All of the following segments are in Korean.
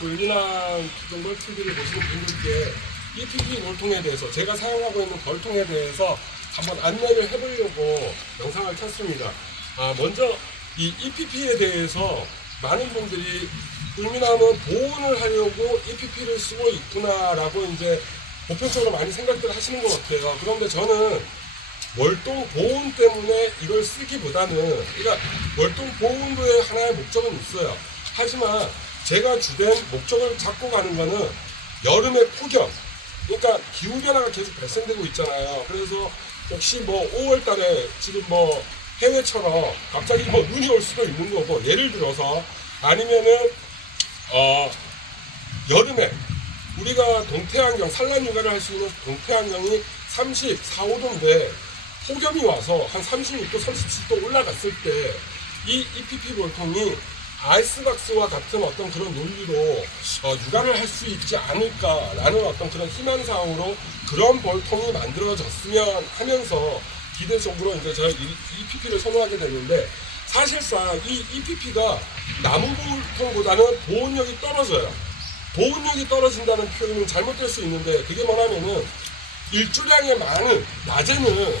불미난 기존 TV를 보시는 분들께 이 PPE 볼통에 대해서 제가 사용하고 있는 벌통에 대해서 한번 안내를 해보려고 영상을 켰습니다. 먼저 이 EPP에 대해서 많은 분들이 불미나면 보온을 하려고 EPP를 쓰고 있구나라고 이제 보편적으로 많이 생각들 하시는 것 같아요. 그런데 저는 월동 보온 때문에 이걸 쓰기보다는, 그러니까 월동 보온도의 하나의 목적은 있어요. 하지만 제가 주된 목적을 잡고 가는 거는 여름의 폭염, 그러니까 기후변화가 계속 발생되고 있잖아요. 그래서 혹시 뭐 5월 달에 지금 뭐 해외처럼 갑자기 뭐 눈이 올 수도 있는 거고, 예를 들어서 아니면은 여름에 우리가 동태안경, 산란휴가를 할 수 있는 동태안경이 34, 5도인데 폭염이 와서 한 36도, 37도 올라갔을 때 이 EPP 볼통이 아이스박스와 같은 어떤 그런 논리로 육아를 할 수 있지 않을까라는 어떤 그런 희망사항으로 그런 볼통이 만들어졌으면 하면서 기대적으로 이제 제가 이 EPP를 선호하게 되는데, 사실상 이 EPP가 나무 볼통보다는 보온력이 떨어져요. 보온력이 떨어진다는 표현은 잘못될 수 있는데, 그게 뭐냐면은 일조량의 많은 낮에는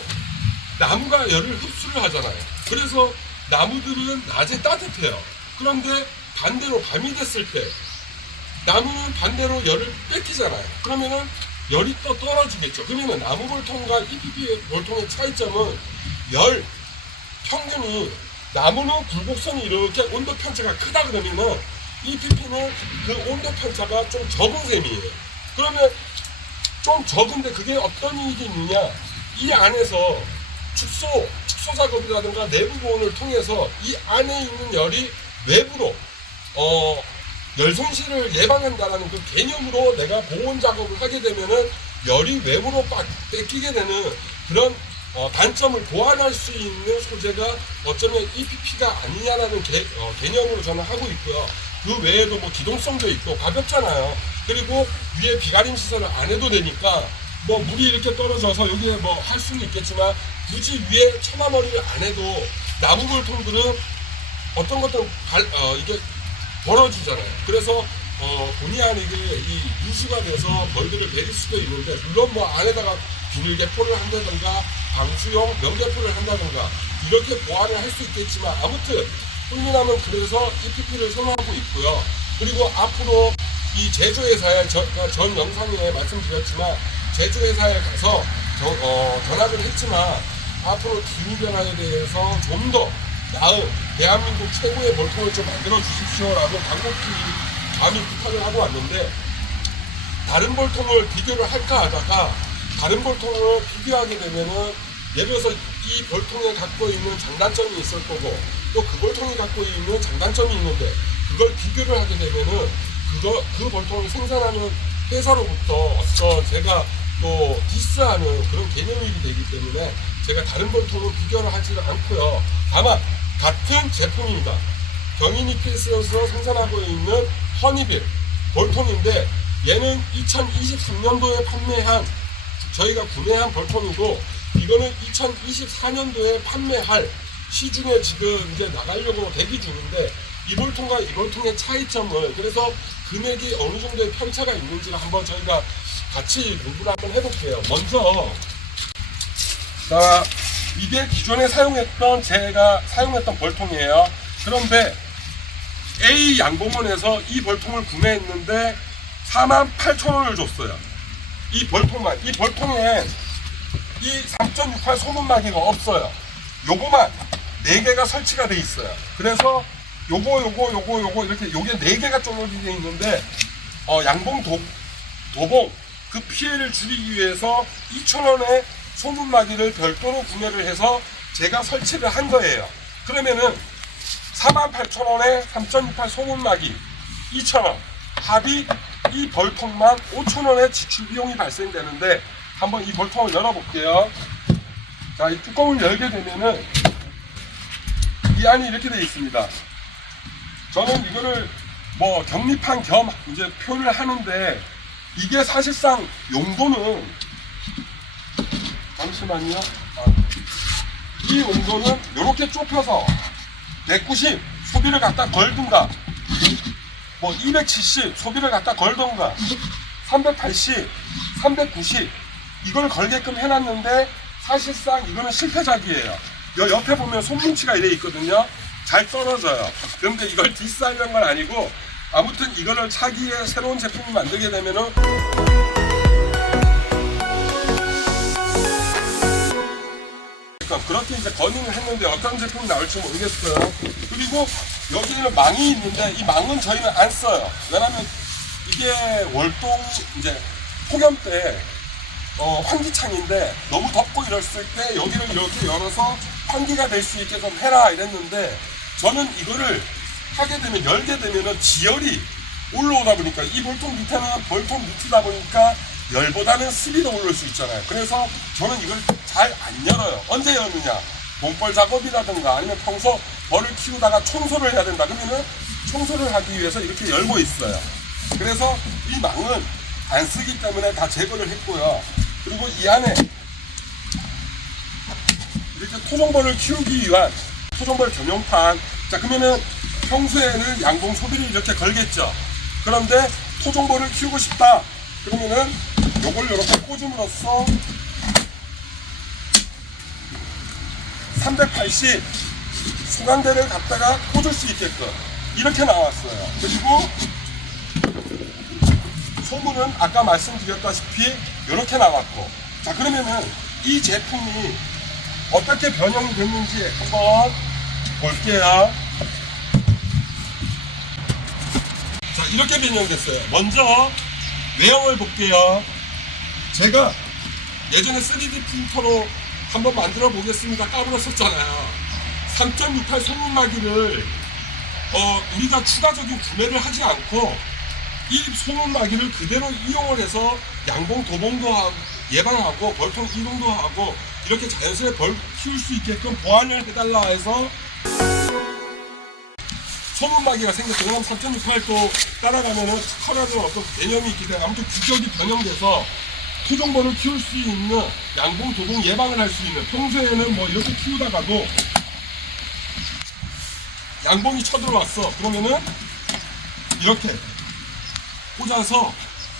나무가 열을 흡수를 하잖아요. 그래서 나무들은 낮에 따뜻해요. 그런데 반대로 밤이 됐을 때 나무는 반대로 열을 뺏기잖아요. 그러면은 열이 또 떨어지겠죠. 그러면 나무 볼통과 EPP 볼통의 차이점은 열 평균이, 나무는 굴곡선이 이렇게 온도 편차가 크다 그러면은 EPP는 그 온도 편차가 좀 적은 셈이에요. 그러면 좀 적은데 그게 어떤 이익이 있느냐, 이 안에서 축소 작업이라든가 내부 보온을 통해서 이 안에 있는 열이 외부로 열 손실을 예방한다는 그 개념으로 내가 보온 작업을 하게 되면은 열이 외부로 뺏기게 되는 그런 단점을 보완할 수 있는 소재가 어쩌면 EPP가 아니냐라는 개념으로 저는 하고 있고요. 그 외에도 뭐 기동성도 있고 가볍잖아요. 그리고 위에 비가림 시설을 안 해도 되니까 뭐 물이 이렇게 떨어져서 여기에 뭐 할 수는 있겠지만 굳이 위에 처마머리를 안 해도 나무 볼통들은 어떤 것도 이게 벌어지잖아요. 그래서 본의 아니게 이 누수가 돼서 벌들을 베릴 수도 있는데, 물론 뭐 안에다가 비닐개포를 한다든가 방수용 명개포를 한다든가 이렇게 보완을 할 수 있겠지만, 아무튼 불미나면 그래서 EPP를 선호하고 있고요. 그리고 앞으로 이 제조회사에 전 영상에 말씀드렸지만 제조회사에 가서 전학을 했지만 앞으로 기후변화에 대해서 좀 더 나은 대한민국 최고의 볼통을 좀 만들어 주십시오라고 간곡히 감히 부탁을 하고 왔는데, 다른 볼통을 비교를 할까 하다가 다른 볼통을 비교하게 되면은 예를 들어서 이 볼통에 갖고 있는 장단점이 있을 거고 또 그 볼통이 갖고 있는 장단점이 있는데, 그걸 비교를 하게 되면은 그 볼통을 생산하는 회사로부터 어떤 제가 또 디스하는 그런 개념이 되기 때문에 제가 다른 볼통을 비교를 하지는 않고요. 다만 같은 제품입니다. 경인 EPS에서 생산하고 있는 허니빌 볼통인데, 얘는 2023년도에 판매한, 저희가 구매한 볼통이고, 이거는 2024년도에 판매할 시중에 지금 이제 나가려고 대기 중인데, 이 볼통과 이 볼통의 차이점을, 그래서 금액이 어느 정도의 편차가 있는지를 한번 저희가 같이 공부를 한번 해볼게요. 먼저, 자, 이게 기존에 제가 사용했던 볼통이에요. 그런데 A 양봉원에서 이 볼통을 구매했는데 48,000원을 줬어요. 이 볼통만. 이 볼통에 이 3.68 소문마개가 없어요. 요거만 4개가 설치가 돼 있어요. 그래서 요거 이렇게 요게 4개가 쪼물게 돼 있는데, 양봉 도봉 그 피해를 줄이기 위해서 2,000원에 소문마개를 별도로 구매를 해서 제가 설치를 한 거예요. 그러면은 48,000원에 3.68 소문마개 2,000원, 합이 이 볼통만 5,000원의 지출 비용이 발생되는데, 한번 이 볼통을 열어볼게요. 자, 이 뚜껑을 열게 되면은 이 안이 이렇게 되어 있습니다. 저는 이거를 뭐 격리판 겸 이제 표현을 하는데, 이게 사실상 용도는, 잠시만요. 이 용도는 이렇게 좁혀서 190 소비를 갖다 걸든가, 뭐 270 소비를 갖다 걸던가 380, 390 이걸 걸게끔 해놨는데 사실상 이거는 실패작이에요. 여 옆에 보면 손뭉치가 이래 있거든요. 잘 떨어져요. 그런데 이걸 디스하려는 건 아니고 아무튼 이거를 차기에 새로운 제품을 만들게 되면은 그렇게 이제 건의를 했는데 어떤 제품이 나올지 모르겠어요. 그리고 여기에는 망이 있는데 이 망은 저희는 안 써요. 왜냐면 이게 월동 이제 폭염 때 환기창인데 너무 덥고 이랬을 때 여기를 이렇게 열어서 환기가 될 수 있게 좀 해라 이랬는데 저는 이거를 하게 되면 열게 되면은 지열이 올라오다 보니까 이 볼통 밑에는 볼통 밑이다 보니까 열보다는 습이 더 오를 수 있잖아요. 그래서 저는 이걸 잘 안 열어요. 언제 여느냐? 봉벌 작업이라든가 아니면 평소 벌을 키우다가 청소를 해야 된다 그러면은 청소를 하기 위해서 이렇게 열고 있어요. 그래서 이 망은 안 쓰기 때문에 다 제거를 했고요. 그리고 이 안에 이렇게 토종벌을 키우기 위한 토종벌 전용판. 자, 그러면은 평소에는 양봉 소비를 이렇게 걸겠죠. 그런데 토종벌을 키우고 싶다. 그러면은 요걸 이렇게 꽂음으로써 380 수강대를 갖다가 꽂을 수 있게끔 이렇게 나왔어요. 그리고 소문은 아까 말씀드렸다시피 이렇게 나왔고, 자 그러면은 이 제품이 어떻게 변형이 됐는지 한번 볼게요. 자, 이렇게 변형됐어요. 먼저 외형을 볼게요. 제가 예전에 3D 프린터로 한번 만들어 보겠습니다 까불었었잖아요. 3.28 소문마기를 우리가 추가적인 구매를 하지 않고 이 소문마기를 그대로 이용을 해서 양봉 도봉도 하고 예방하고 벌통 이동도 하고 이렇게 자연스레 벌 키울 수 있게끔 보완을 해달라 해서 소문마기가 생겼어요. 왜냐면 3.28도 따라가면은 특허라는 어떤 개념이 있기 때문에 아무튼 규격이 변형돼서 토종벌을 키울 수 있는 양봉 도봉 예방을 할 수 있는, 평소에는 뭐 이렇게 키우다가도 양봉이 쳐들어왔어 그러면은 이렇게 꽂아서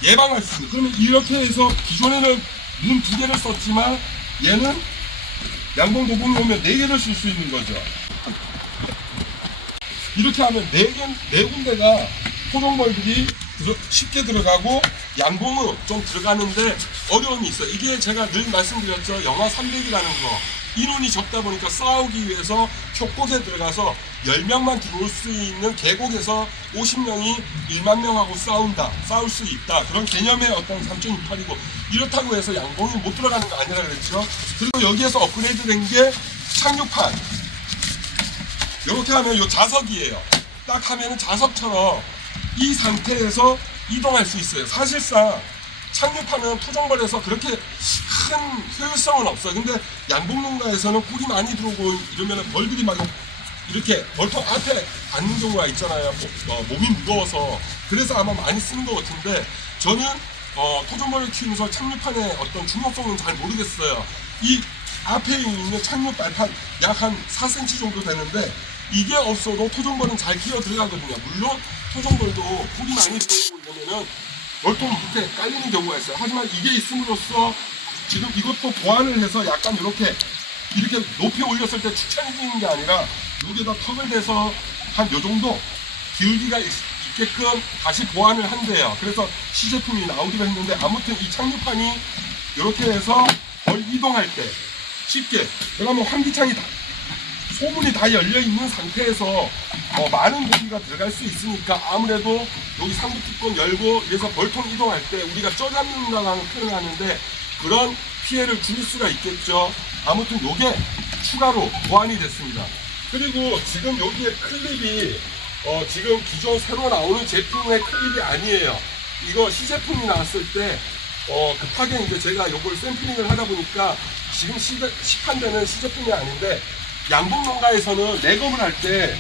예방할 수 있는, 그러면 이렇게 해서 기존에는 문 2개를 썼지만 얘는 양봉 도봉이 오면 4개를 쓸 수 있는 거죠. 이렇게 하면 4군데가 토종벌들이 쉽게 들어가고 양봉은 좀 들어가는데 어려움이 있어요. 이게 제가 늘 말씀드렸죠. 영하 300이라는 거. 인원이 적다 보니까 싸우기 위해서 협곡에 들어가서 10명만 들어올 수 있는 계곡에서 50명이 1만 명하고 싸울 수 있다. 그런 개념의 어떤 3.28이고 이렇다고 해서 양봉이 못 들어가는 거 아니라 그랬죠. 그리고 여기에서 업그레이드 된 게 착륙판. 이렇게 하면 요 자석이에요. 딱 하면 자석처럼 이 상태에서 이동할 수 있어요. 사실상 착륙하는 토종벌에서 그렇게 큰 효율성은 없어요. 근데 양봉농가에서는 꿀이 많이 들어오고 이러면 벌들이 막 이렇게 벌통 앞에 앉는 경우가 있잖아요. 몸이 무거워서. 그래서 아마 많이 쓰는 것 같은데 저는 토종벌을 키우면서 착륙판의 어떤 중요성은 잘 모르겠어요. 이 앞에 있는 착륙 발판 약 한 4cm 정도 되는데 이게 없어도 토종벌은 잘 기어 들어가거든요. 물론 토종벌도 꿀이 많이 들어오고 이러면은 벌통 밑에 깔리는 경우가 있어요. 하지만 이게 있음으로써 지금 이것도 보완을 해서 약간 이렇게 높이 올렸을 때 추천해지는 게 아니라 여기에다 턱을 대서 한 요 정도 기울기가 있게끔 다시 보완을 한대요. 그래서 시제품이 나오기로 했는데 아무튼 이 착륙판이 이렇게 해서 벌 이동할 때 쉽게, 그러면 환기창이 소문이 다 열려있는 상태에서 많은 공기가 들어갈 수 있으니까 아무래도 여기 상부 뚜껑 열고 이래서 벌통 이동할 때 우리가 쪄잡는다라는 표현을 하는데 그런 피해를 줄일 수가 있겠죠. 아무튼 요게 추가로 보완이 됐습니다. 그리고 지금 여기에 클립이 지금 기존 새로 나오는 제품의 클립이 아니에요. 이거 시제품이 나왔을 때 급하게 이제 제가 요걸 샘플링을 하다 보니까 지금 시판되는 시제품이 아닌데 양봉 농가에서는 내검을 할 때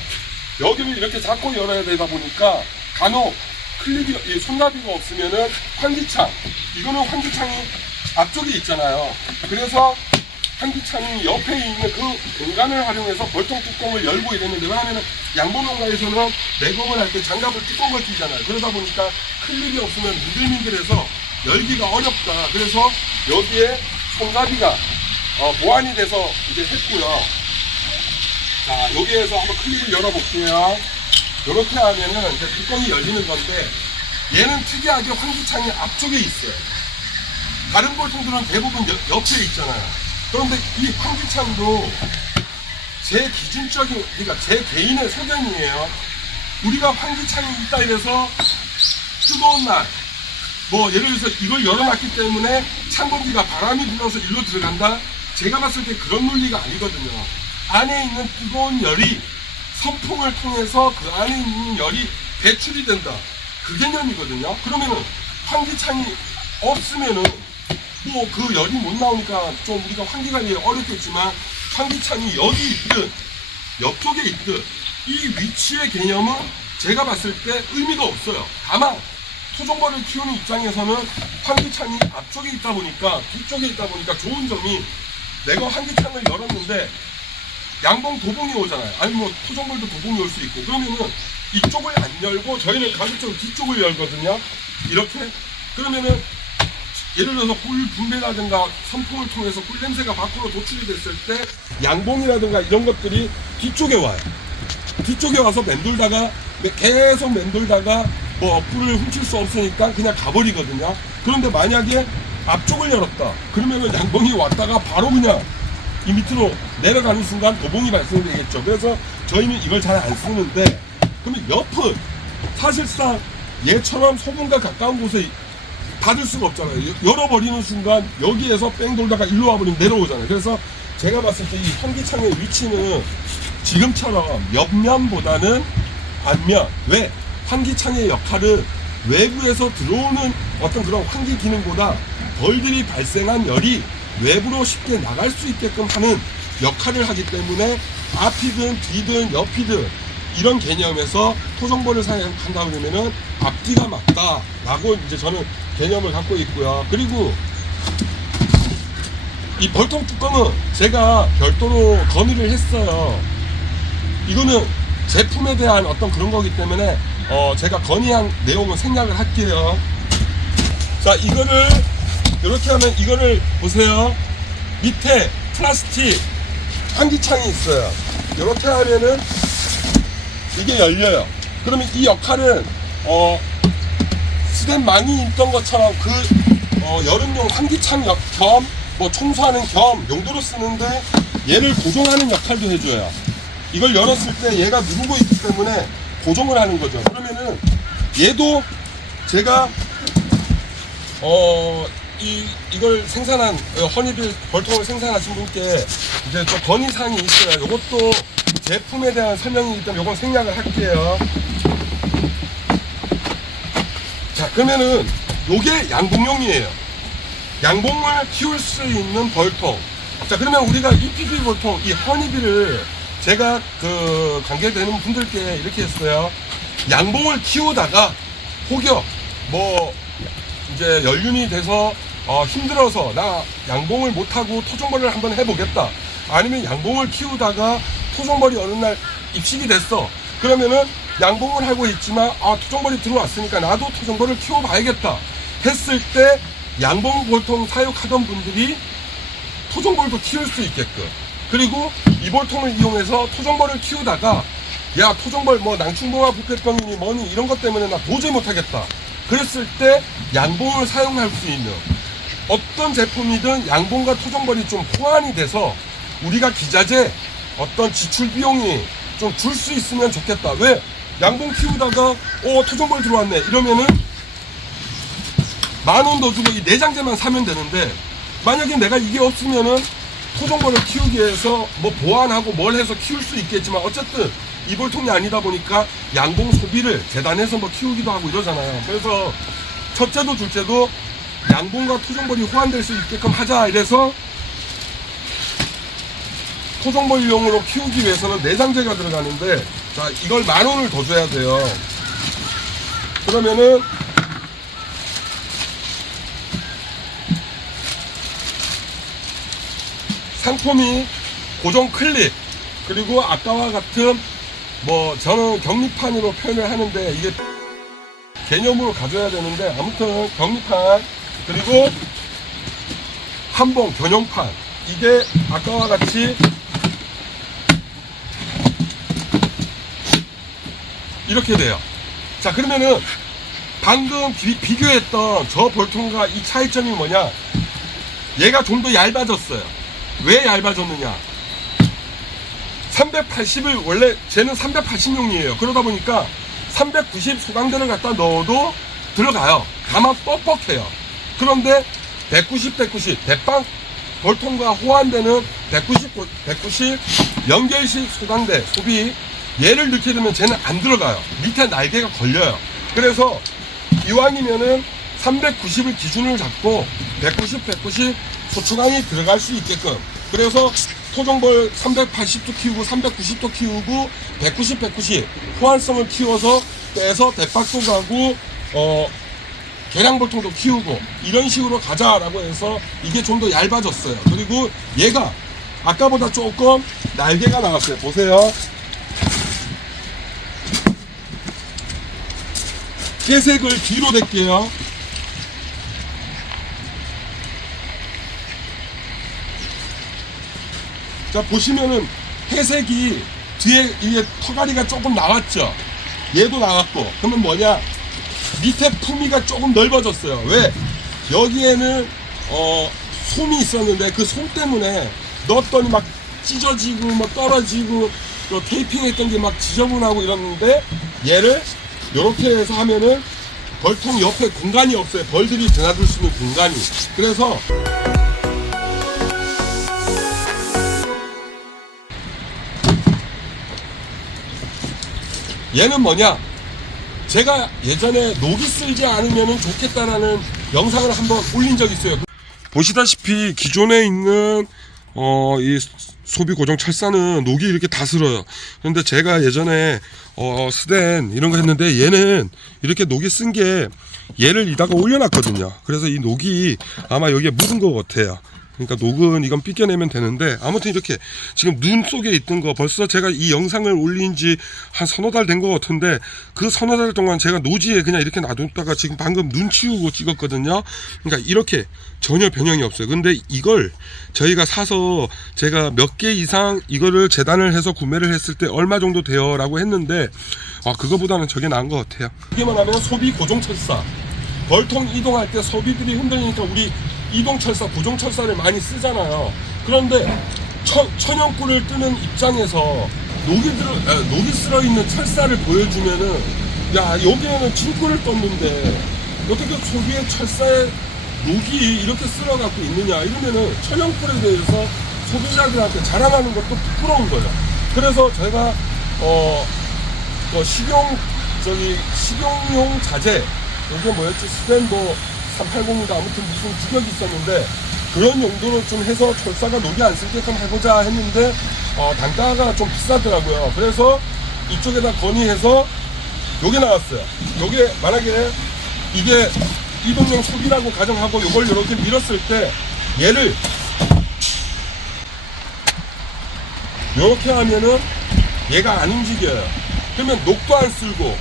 여기를 이렇게 잡고 열어야 되다 보니까 간혹 클립이 손나비가 없으면은 환기창, 이거는 환기창이 앞쪽에 있잖아요. 그래서 환기창이 옆에 있는 그 공간을 활용해서 벌통 뚜껑을 열고 이랬는데, 왜냐하면 양봉농가에서는 매금을 할 때 장갑을 뚜껑을 끼잖아요. 그러다 보니까 클립이 없으면 민들민들해서 열기가 어렵다. 그래서 여기에 손잡이가 보완이 돼서 이제 했고요. 자, 여기에서 한번 클립을 열어볼게요. 이렇게 하면은 이제 뚜껑이 열리는 건데, 얘는 특이하게 환기창이 앞쪽에 있어요. 다른 벌통들은 대부분 옆에 있잖아요. 그런데 이 환기창도 제 기준적인, 그러니까 제 개인의 소견이에요. 우리가 환기창이 있다 이래서 뜨거운 날, 뭐 예를 들어서 이걸 열어놨기 때문에 찬 공기가 바람이 불어서 일로 들어간다? 제가 봤을 때 그런 논리가 아니거든요. 안에 있는 뜨거운 열이 선풍을 통해서 그 안에 있는 열이 배출이 된다. 그 개념이거든요. 그러면은 환기창이 없으면은 뭐 그 열이 못 나오니까 좀 우리가 환기 관리에 어렵겠지만, 환기창이 여기 있든 옆쪽에 있든 이 위치의 개념은 제가 봤을 때 의미가 없어요. 다만 토종벌을 키우는 입장에서는 환기창이 앞쪽에 있다 보니까, 뒤쪽에 있다 보니까 좋은 점이, 내가 환기창을 열었는데 양봉 도봉이 오잖아요. 아니 뭐 토종벌도 도봉이 올 수 있고, 그러면은 이쪽을 안 열고 저희는 가급적 뒤쪽을 열거든요. 이렇게. 그러면은 예를 들어서 꿀 분배라든가 선풍을 통해서 꿀 냄새가 밖으로 도출이 됐을 때 양봉이라든가 이런 것들이 뒤쪽에 와요. 뒤쪽에 와서 맴돌다가, 계속 맴돌다가 뭐 꿀을 훔칠 수 없으니까 그냥 가버리거든요. 그런데 만약에 앞쪽을 열었다 그러면은 양봉이 왔다가 바로 그냥 이 밑으로 내려가는 순간 도봉이 발생되겠죠. 그래서 저희는 이걸 잘 안 쓰는데, 그러면 옆은 사실상 얘처럼 소금과 가까운 곳에 닫을 수가 없잖아요. 열어버리는 순간 여기에서 뺑 돌다가 일로 와버리면 내려오잖아요. 그래서 제가 봤을 때 이 환기창의 위치는 지금처럼 옆면보다는 반면, 왜? 환기창의 역할은 외부에서 들어오는 어떤 그런 환기 기능보다 벌들이 발생한 열이 외부로 쉽게 나갈 수 있게끔 하는 역할을 하기 때문에, 앞이든 뒤든 옆이든 이런 개념에서 토종벌을 사용한다 그러면은 앞뒤가 맞다라고 이제 저는 개념을 갖고 있고요. 그리고 이 벌통 뚜껑은 제가 별도로 건의를 했어요. 이거는 제품에 대한 어떤 그런 거기 때문에 제가 건의한 내용은 생략을 할게요. 자, 이거를 이렇게 하면, 이거를 보세요. 밑에 플라스틱 환기창이 있어요. 이렇게 하면은 이게 열려요. 그러면 이 역할은 스댄 많이 있던 것처럼 그 여름용 환기창 겸 뭐 청소하는 겸 용도로 쓰는데, 얘를 고정하는 역할도 해줘요. 이걸 열었을 때 얘가 누르고 있기 때문에 고정을 하는 거죠. 그러면은 얘도 제가 이걸 생산한 허니빌 벌통을 생산하신 분께 이제 좀 건의사항이 있어요. 이것도 제품에 대한 설명이기 때문에 이건 생략을 할게요. 자, 그러면은 요게 양봉용이에요. 양봉을 키울 수 있는 벌통. 자, 그러면 우리가 EPP 벌통, 이 허니비를 제가 그 관계되는 분들께 이렇게 했어요. 양봉을 키우다가 혹여 뭐 이제 연륜이 돼서 힘들어서 나 양봉을 못하고 토종벌을 한번 해보겠다, 아니면 양봉을 키우다가 토종벌이 어느 날 입식이 됐어. 그러면은 양봉을 하고 있지만 토종벌이 들어왔으니까 나도 토종벌을 키워봐야겠다 했을 때, 양봉 벌통 사육하던 분들이 토종벌도 키울 수 있게끔, 그리고 이 벌통을 이용해서 토종벌을 키우다가 야, 토종벌 뭐 낭충동화 부패병이니 뭐니 이런 것 때문에 나 도저히 못하겠다 그랬을 때 양봉을 사용할 수 있는 어떤 제품이든 양봉과 토종벌이 좀 호환이 돼서 우리가 기자재 어떤 지출 비용이 좀 줄 수 있으면 좋겠다. 왜? 양봉 키우다가 토종벌 들어왔네 이러면은 10,000원 더 주고 이 내장재만 사면 되는데, 만약에 내가 이게 없으면은 토종벌을 키우기 위해서 뭐 보완하고 뭘 해서 키울 수 있겠지만, 어쨌든 이 벌통이 아니다 보니까 양봉 소비를 재단해서 뭐 키우기도 하고 이러잖아요. 그래서 첫째도 둘째도 양봉과 토종벌이 호환될 수 있게끔 하자 이래서, 토종벌용으로 키우기 위해서는 내장재가 들어가는데, 자, 이걸 10,000원을 더 줘야 돼요. 그러면은 상품이 고정 클립, 그리고 아까와 같은 뭐 저는 격리판으로 표현을 하는데 이게 개념으로 가져야 되는데, 아무튼 격리판 그리고 한봉 견용판, 이게 아까와 같이 이렇게 돼요. 자, 그러면은 방금 비교했던 저 볼통과 이 차이점이 뭐냐, 얘가 좀 더 얇아졌어요. 왜 얇아졌느냐, 380을 원래 쟤는 380용이에요. 그러다 보니까 390 소강대를 갖다 넣어도 들어가요. 다만 뻑뻑해요. 그런데 190 대빵 볼통과 호환되는 190 연결식 소강대 소비, 얘를 넣게 되면 쟤는 안 들어가요. 밑에 날개가 걸려요. 그래서 이왕이면은 390을 기준을 잡고 190 소추강이 들어갈 수 있게끔, 그래서 토종벌 380도 키우고 390도 키우고 190 호환성을 키워서 빼서 대박도 가고 계량볼통도 키우고 이런 식으로 가자라고 해서 이게 좀 더 얇아졌어요. 그리고 얘가 아까보다 조금 날개가 나왔어요. 보세요. 회색을 뒤로 댈게요. 자, 보시면은 회색이 뒤에 이게 턱걸이가 조금 나왔죠. 얘도 나왔고. 그러면 뭐냐, 밑에 품위가 조금 넓어졌어요. 왜? 여기에는 솜이 있었는데 그 솜 때문에 넣었더니 막 찢어지고 뭐 떨어지고 테이핑 했던 게 막 지저분하고 이랬는데, 얘를 이렇게 해서 하면은 벌통 옆에 공간이 없어요. 벌들이 드나들 수 있는 공간이. 그래서 얘는 뭐냐, 제가 예전에 녹이 쓸지 않으면 좋겠다라는 영상을 한번 올린 적이 있어요. 보시다시피 기존에 있는 이 소비 고정 철사는 녹이 이렇게 다 슬어요. 그런데 제가 예전에 스댄 이런 거 했는데, 얘는 이렇게 녹이 쓴 게 얘를 이다가 올려놨거든요. 그래서 이 녹이 아마 여기에 묻은 것 같아요. 그러니까 녹은 이건 삐껴내면 되는데, 아무튼 이렇게 지금 눈 속에 있던 거, 벌써 제가 이 영상을 올린 지 한 서너 달 된 것 같은데, 그 서너 달 동안 제가 노지에 그냥 이렇게 놔뒀다가 지금 방금 눈 치우고 찍었거든요. 그러니까 이렇게 전혀 변형이 없어요. 근데 이걸 저희가 사서 제가 몇 개 이상 이거를 재단을 해서 구매를 했을 때 얼마 정도 돼요 라고 했는데, 그거보다는 저게 나은 것 같아요. 이게만 하면 소비 고정 철사, 벌통 이동할 때 소비들이 흔들리니까 우리 이동철사, 고정철사를 많이 쓰잖아요. 그런데 천연꿀을 뜨는 입장에서 녹이 쓸어있는 철사를 보여주면은, 야, 여기에는 진꿀을 떴는데 어떻게 소비의 철사에 녹이 이렇게 쓸어갖고 있느냐, 이러면은 천연꿀에 대해서 소비자들한테 자랑하는 것도 부끄러운 거예요. 그래서 제가 식용용 자재, 이게 뭐였지, 스탠도 380인가 아무튼 무슨 규격이 있었는데, 그런 용도로 좀 해서 철사가 녹이 안 쓸게끔 해보자 했는데 단가가 좀 비싸더라고요. 그래서 이쪽에다 건의해서 요게 나왔어요. 요게 만약에 이게 이동용 소비라고 가정하고 요걸 이렇게 밀었을 때, 얘를 요렇게 하면은 얘가 안 움직여요. 그러면 녹도 안 쓸고,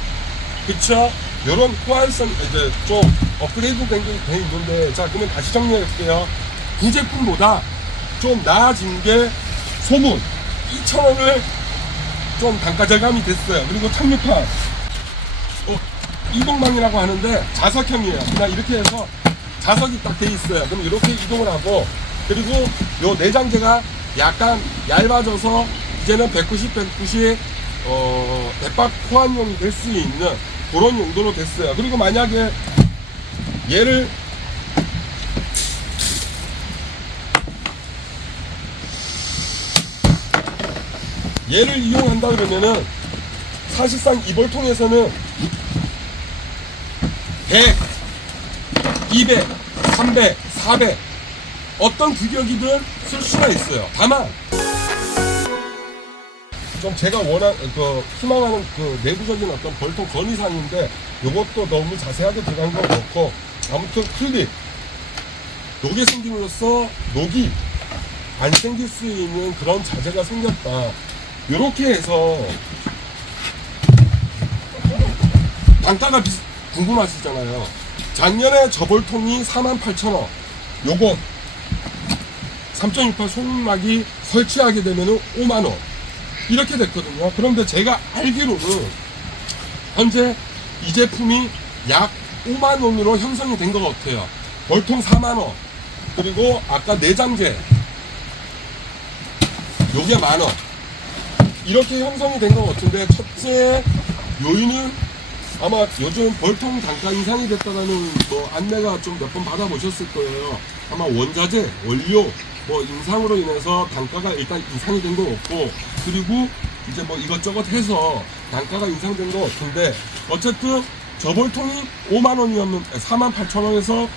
그쵸? 요런 호환성 이제 좀 업그레이드 된 게 있는데, 자, 그러면 다시 정리해 볼게요. 이 제품보다 좀 나아진 게 소문 2,000원을 좀 단가 절감이 됐어요. 그리고 착륙판 이동망이라고 하는데 자석형이에요. 그냥 이렇게 해서 자석이 딱 돼 있어요. 그럼 이렇게 이동을 하고, 그리고 요 내장재가 약간 얇아져서 이제는 190 대박 호환용이 될 수 있는 그런 용도로 됐어요. 그리고 만약에 얘를 이용한다 그러면은 사실상 이 볼통에서는 100, 200, 300, 400 어떤 규격이든 쓸 수가 있어요. 다만 좀 제가 희망하는 그 내부적인 어떤 볼통 건의사항인데, 요것도 너무 자세하게 들어간 건 그렇고, 아무튼 클립 요게 생김으로써 녹이 안 생길 수 있는 그런 자재가 생겼다. 이렇게 해서 단가가 궁금하시잖아요. 작년에 저볼통이 48,000원, 요거 3.68 소음막이 설치하게 되면은 5만원 이렇게 됐거든요. 그런데 제가 알기로는 현재 이 제품이 약 5만원으로 형성이 된 것 같아요. 볼통 4만원, 그리고 아까 내장재 요게 만원, 이렇게 형성이 된 것 같은데, 첫째 요인은 아마 요즘 볼통 단가 인상이 됐다는 뭐 안내가 좀 몇 번 받아보셨을 거예요. 아마 원자재, 원료 뭐 인상으로 인해서 단가가 일단 인상이 된 것 같고, 그리고 이제 뭐 이것저것 해서 단가가 인상된 것 같은데, 어쨌든 저볼통이 5만원이었는데 48,000원에서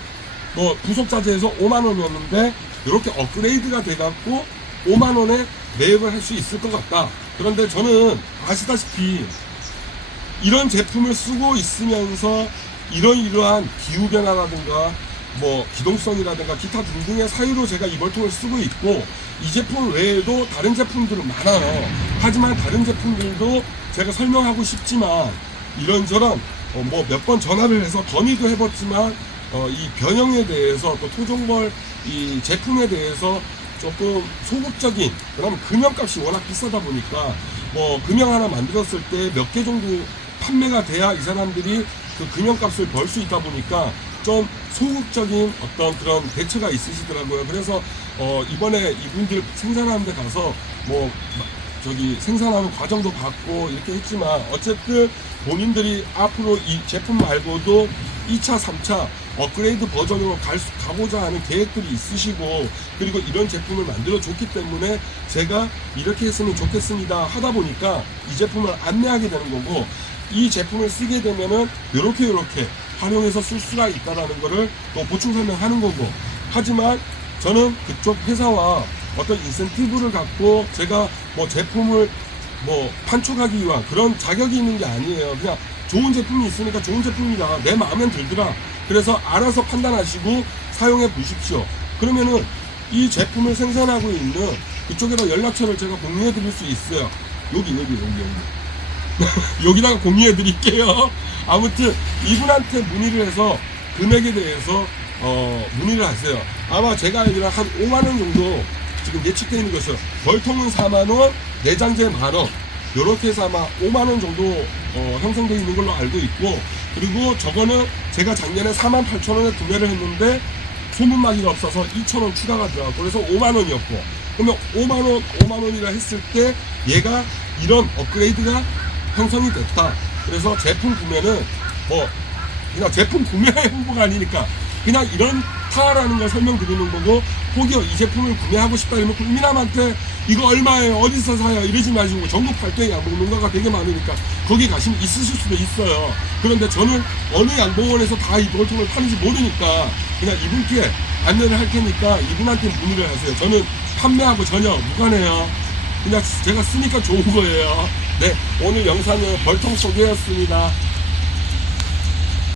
뭐 부속자재에서 5만원이었는데 이렇게 업그레이드가 돼갖고 5만원에 매입을 할 수 있을 것 같다. 그런데 저는 아시다시피 이런 제품을 쓰고 있으면서 이러한 기후변화라든가 뭐 기동성이라든가 기타 등등의 사유로 제가 이 볼통을 쓰고 있고, 이 제품 외에도 다른 제품들은 많아요. 하지만 다른 제품들도 제가 설명하고 싶지만 이런저런 뭐 몇 번 전화를 해서 건의도 해봤지만 이 변형에 대해서 또 토종벌 이 제품에 대해서 조금 소극적인, 그러면 금형값이 워낙 비싸다 보니까 뭐 금형 하나 만들었을 때 몇 개 정도 판매가 돼야 이 사람들이 그 금형값을 벌 수 있다 보니까 좀 소극적인 어떤 그런 대처가 있으시더라고요. 그래서 이번에 이분들 생산하는 데 가서 뭐 저기 생산하는 과정도 봤고 이렇게 했지만, 어쨌든 본인들이 앞으로 이 제품 말고도 2차, 3차 업그레이드 버전으로 가고자 하는 계획들이 있으시고, 그리고 이런 제품을 만들어 줬기 때문에 제가 이렇게 했으면 좋겠습니다 하다 보니까 이 제품을 안내하게 되는 거고, 이 제품을 쓰게 되면은 요렇게 활용해서 쓸 수가 있다라는 거를 또 보충 설명하는 거고, 하지만 저는 그쪽 회사와 어떤 인센티브를 갖고 제가 뭐 제품을 뭐 판촉하기 위한 그런 자격이 있는 게 아니에요. 그냥 좋은 제품이 있으니까 좋은 제품이다, 내 마음에 들더라, 그래서 알아서 판단하시고 사용해 보십시오. 그러면은 이 제품을 생산하고 있는 그쪽에다 연락처를 제가 공유해 드릴 수 있어요. 여기 여기다가 공유해 드릴게요. 아무튼 이분한테 문의를 해서 금액에 대해서 문의를 하세요. 아마 제가 알기로 한 5만원 정도 지금 예측되어 있는 것이요. 벌통은 4만원, 내장재 만원, 요렇게 해서 아마 5만원 정도 형성되어 있는 걸로 알고 있고, 그리고 저거는 제가 작년에 48,000원에 구매를 했는데 소문막이가 없어서 2,000원 추가가 들어가고, 그래서 5만원이었고, 그러면 5만원이라 했을 때 얘가 이런 업그레이드가 형성이 됐다. 그래서 제품 구매는 뭐 그냥 제품 구매 홍보가 아니니까 그냥 이런다라는 걸 설명드리는 거고, 혹여 이 제품을 구매하고 싶다 이러면 국민함한테 이거 얼마예요, 어디서 사요 이러지 마시고, 전국 팔도에 양봉 농가가 되게 많으니까 거기 가시면 있으실 수도 있어요. 그런데 저는 어느 양봉원에서 다 이 볼통을 파는지 모르니까 그냥 이분께 안내를 할 테니까 이분한테 문의를 하세요. 저는 판매하고 전혀 무관해요. 그냥 제가 쓰니까 좋은 거예요. 네, 오늘 영상은 벌통 소개였습니다.